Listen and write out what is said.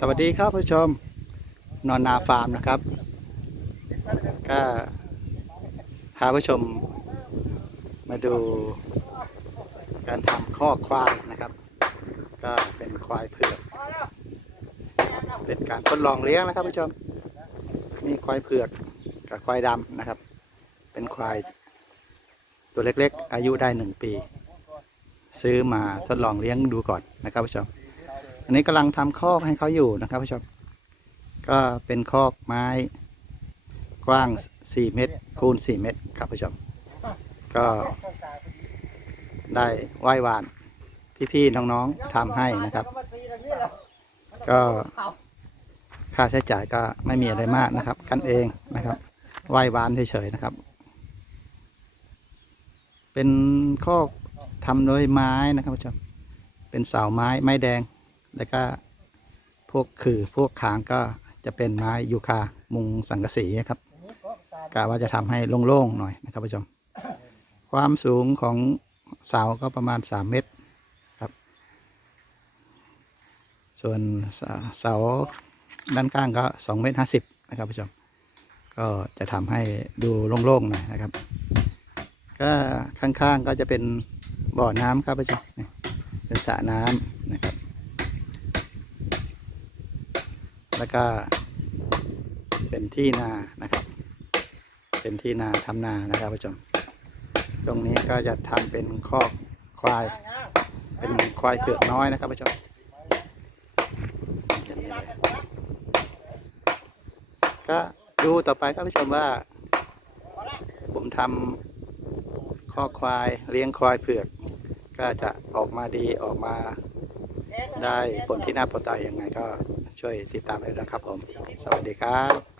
สวัสดีครับผู้ชมนอนนาฟาร์มนะครับ ก็พาผู้ชมมาดูการทำข้อควายนะครับ ก็เป็นควายเผือกเป็นการทดลองเลี้ยงนะครับผู้ชมมีควายเผือกกับควายดำนะครับ เป็นควายตัวเล็กๆ อายุได้หนึ่งปี ซื้อมาทดลองเลี้ยงดูก่อนนะครับผู้ชม อันนี้กำลังทำคอกให้เขาอยู่นะครับผู้ชม ก็เป็นคอกไม้กว้าง 4 เมตร คูณ 4 เมตรครับผู้ชม ก็ได้ไหว้วานพี่ๆน้องๆทำให้นะครับ ก็ค่าใช้จ่ายก็ไม่มีอะไรมากนะครับ กันเองนะครับไหว้วานเฉยๆนะครับ เป็นคอกทำโดยไม้นะครับผู้ชม เป็นเสาไม้ไม้แดง แล้วก็พวกคือพวกคางก็จะเป็นไม้ยูคามุงสังกะสีครับกะว่าจะทำให้โล่งๆหน่อยนะครับผู้ชม ความสูงของเสาก็ประมาณ 3 เมตรครับ ส่วนเสาด้านข้างก็2เมตร50นะครับผู้ชม ก็จะทำให้ดูโล่งๆหน่อยนะครับ ก็ข้างๆก็จะเป็นบ่อน้ำครับผู้ชมเป็นสระน้ำนะครับ แล้วก็เป็นที่นานะครับ เป็นที่นาทำนานะครับผู้ชม ตรงนี้ก็จะทำเป็นคอกควาย เป็นควายเผือกน้อยนะครับผู้ชมก็ดูต่อไปครับผู้ชมว่า ผมทำคอกควายเลี้ยงควายเผือก ก็จะออกมาดีออกมาได้ผลที่น่าพอใจยังไงก็ ช่วยติดตามด้วยนะครับผม สวัสดีครับ